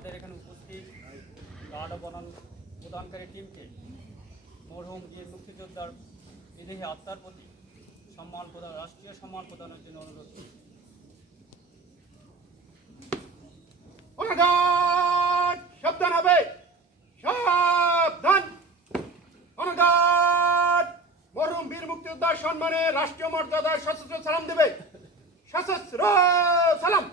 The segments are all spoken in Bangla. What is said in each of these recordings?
আমাদের এখানে উপস্থিত গার্ড প্রদানকারী টিমকে মরহুম বীর মুক্তিযোদ্ধার বিদেহী আত্মার প্রতি সম্মান প্রদান, রাষ্ট্রীয় সম্মান প্রদানের জন্য অনুরোধ করছি। সাবধান হবে, সাবধান। অনগাট মরহুম বীর মুক্তিযোদ্ধার সম্মানে রাষ্ট্রীয় মর্যাদায় সশস্ত্র সালাম দেবে। সশস্ত্র সালাম।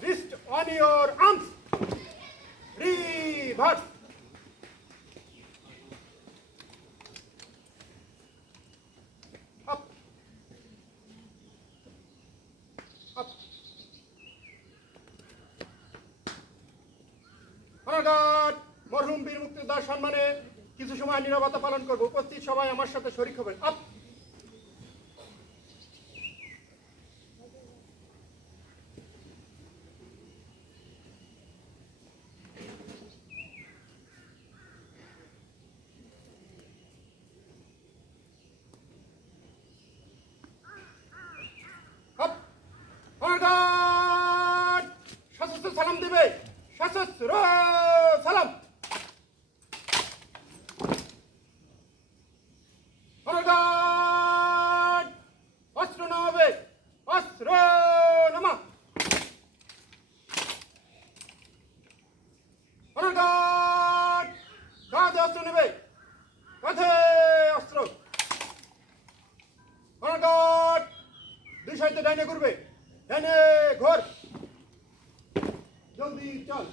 Wrist on your arms. Reverse. Up. Up. অনাগত মরহুম বীর মুক্তিযোদ্ধার সম্মানে কিছু সময় নীরবতা পালন করব। উপস্থিত সবাই আমার সাথে শরীক হবেন। আপ। সশস্ত্র সালাম দেবে। সশস্ত্র সালাম। অস্ত্র নামাবে। অস্ত্র নামা। কাঁধে অস্ত্র নেবে। কাঁধে অস্ত্র। দুই সাইডে ডাইনে ঘুরবে। ডাইনে ঘোর। জলদি চল।